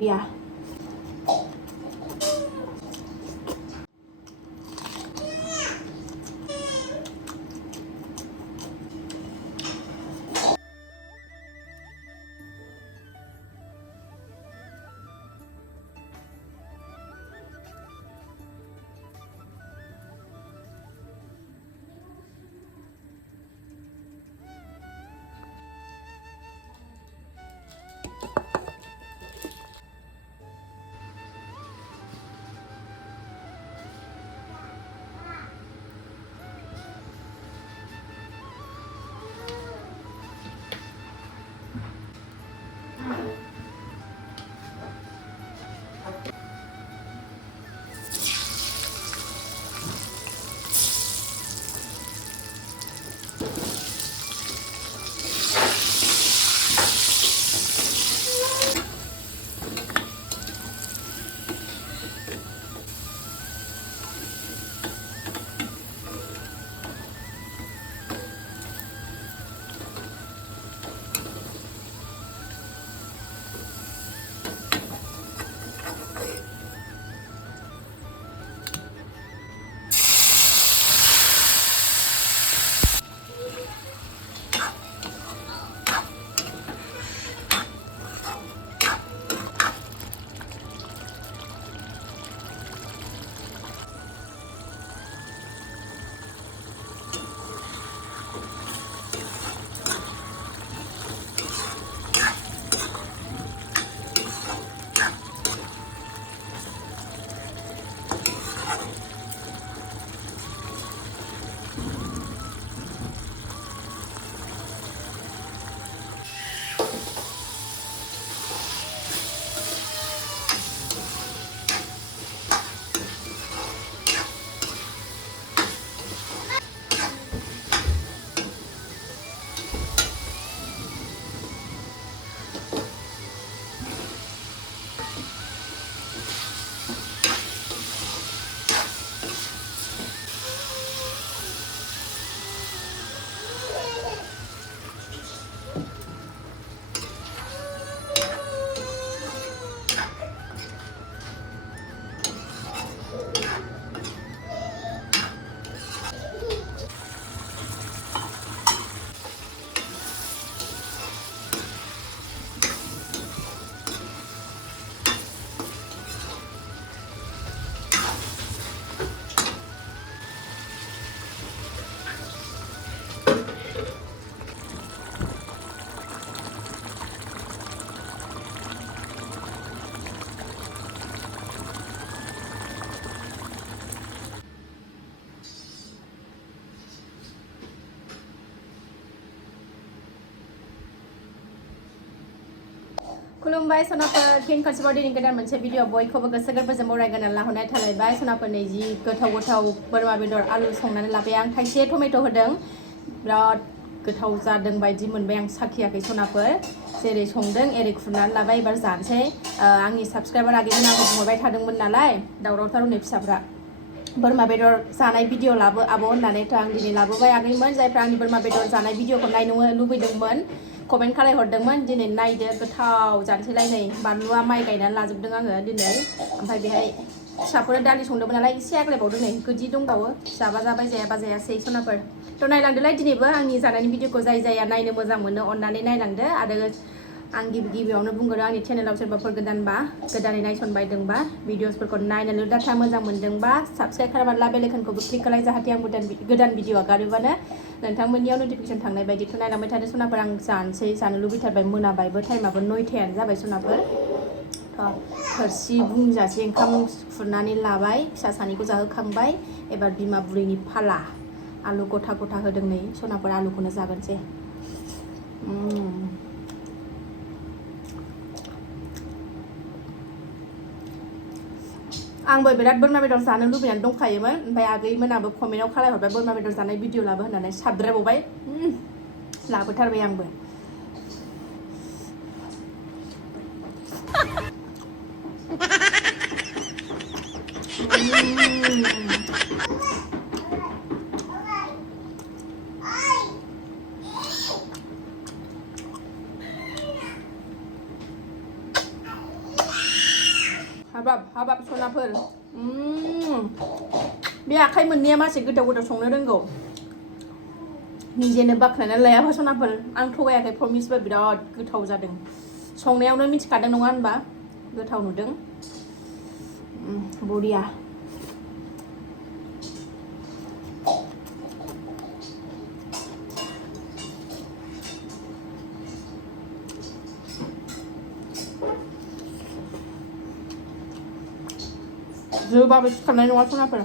Yeah. खुलुमबाय सनाफोर फिन खनसेबाव दिनै गोदान मोनसे भिडिअ बयखौबो गोसो गोरबोजों बरायगोनानै लाहरनाय थालायबाय सनाफोरनि जि गोथाव गोथाव बोरमा बेदर आलु संनानै लाबाय आं थाइसे टमेट' होदों बिराद गोथाव जादों बायदि मोनबाय आं साखियाखै सनाफोर जेरै संदों एरै खुरनानै लाबाय एबार जानोसै आंनि साबस्क्राइबार आगैमोन आंखौ बुंहरबाय थादोंमोन नालाय दावरावथार उन्दै फिसाफ्रा बोरमा बेदर जानाय भिडिअ लाबो आब' होननानैथ' आं दिनै लाबोबाय आगैमोन जायफ्रा आंनि बोरमा बेदर जानाय भिडिअखौ नायनो लुबैदोंमोन कमेन्ट खालायहरदोंमोन दिनै नायदो गोथाव जानोसैलाय नै बानलुआ माइ गायनानै लाजोबदों आङो दिनै ओमफ्राय बेहाय फिसाफोर दालि संदोंमोन नालाय एसे आग्लायबावदों नै गोदि दंबावो जाबा जाबाय जायाबा जायासै सनाफोर थ' नायलांदोलाय दिनैबो आंनि जानायनि भिडिअखौ जाय जाया नायनो मोजां मोनो अननानै नायलांदो आरो आं गिबियावनो बुंगोन आंनि चेनेलाव सोरबाफोर गोदानै नायसनबायदोंबा भिडिअसफोरखौ नायनो डाटा मोजां मोनदोंबा साबस्क्राइब खालामनानै बेल आइकनखौबो क्लिक खालाय जाहाथे आं गोदान भिडिअ आगारोबानो नोंथांमोननियाव नटिफिकेसन थांनाय बायदिथ' नायलांबाय थादो सनाफोर आं जानोसै जानो लुबैथारबाय मोनाबायबो टाइमाबो 9टायानो जाबाय सनाफोर थोरसि बुंजासे ओंखाम खुरनानै लाबाय फिसा सानैखौ जाहोखांबाय एबार बिमा बुरैनि फाला आलु गथा गथा होदों नै सनाफोर आलुखौनो जागोनसै आंबो बिराद बोरमा बेदर जानो लुबैनानै दंखायोमोन ओमफ्राय आगैमोनाबो कमेन्टआव खालायहरबाय बोरमा बेदर जानाय भिडिअ लाबो होननानै साबद्रायबावबाय लाबोथारबाय आंबो हाबाब सनाफोर बे आखाइ मोननाया मासे गोथाव संनो रोंगौ निजेनो बाख्नायनानै लायाबा सनाफोर आं थगायाखै प्रमिसबो बिराद गोथाव जादों संनायावनो मिथिखादों नङा होनबा गोथाव नुदों बरिया जोबाबो सिखारनाय नङा सनाफोर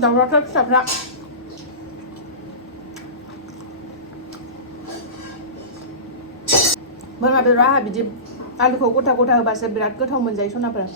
दाउराथ' फिसाफ्रा बोरमा बेदरा आहा बिदि आलुखौ गथा गथा होबासो बिराद गोथाव मोनजायो सनाफोर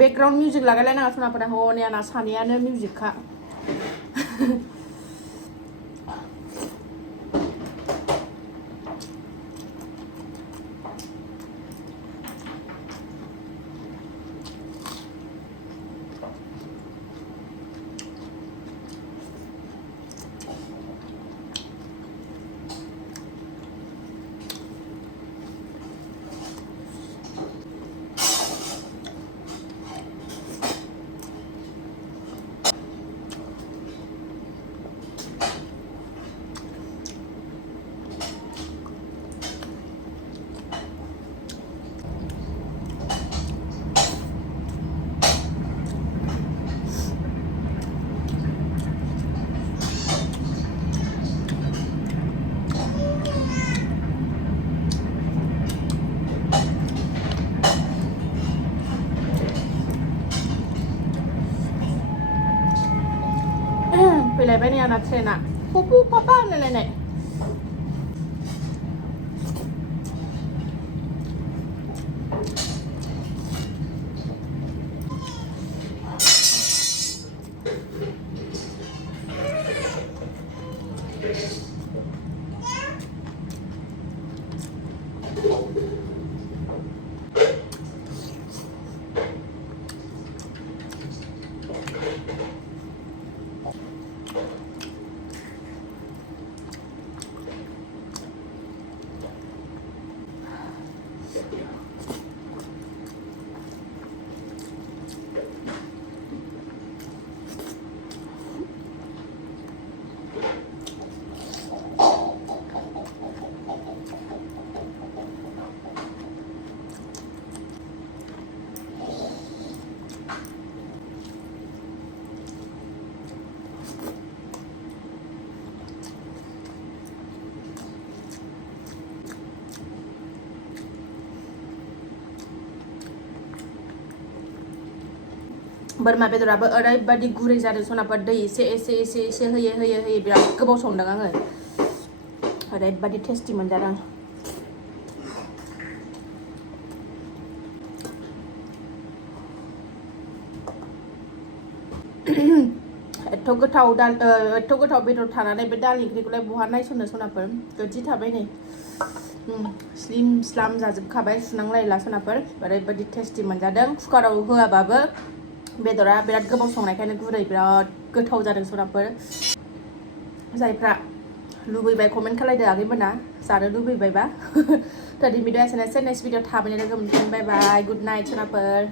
बेकग्राउन्ड मिउजिक लागायलायनाङा सनाफोरा हनै आंना सानैयानो मिउजिकखा फैलायबाय नै आंना ट्रेना पुपु पापा होनलायलायनाय बोरमा बेदराबो ओरैबायदि गुरै जादों सनाफोर दै एसे होयै बिराद गोबाव संदों आङो ओरैबायदि टेस्टि मोनजादों एथ' गोथाव बेदर थानानै बे दालि ओंख्रिखौलाय बहा नायसननो सनाफोर गोदि थाबाय नै स्लिम स्लाम जाजोबखाबाय सुनांलायला सनाफोर ओरैबायदि टेस्टि मोनजादों कुकाराव होआबाबो बेदरा बिराद गोबाव संनायखायनो गुरै बिराद गोथाव जादों सनाफोर जायफ्रा लुबैबाय कमेन्ट खालायदो आगैमोना जानो लुबैबायबा दा दिनै भिडिअ एसेनोसै नेक्स्ट भिडिअ थाबैनो लोगो मोनगोन बाय बाय गुड नाइट सनाफोर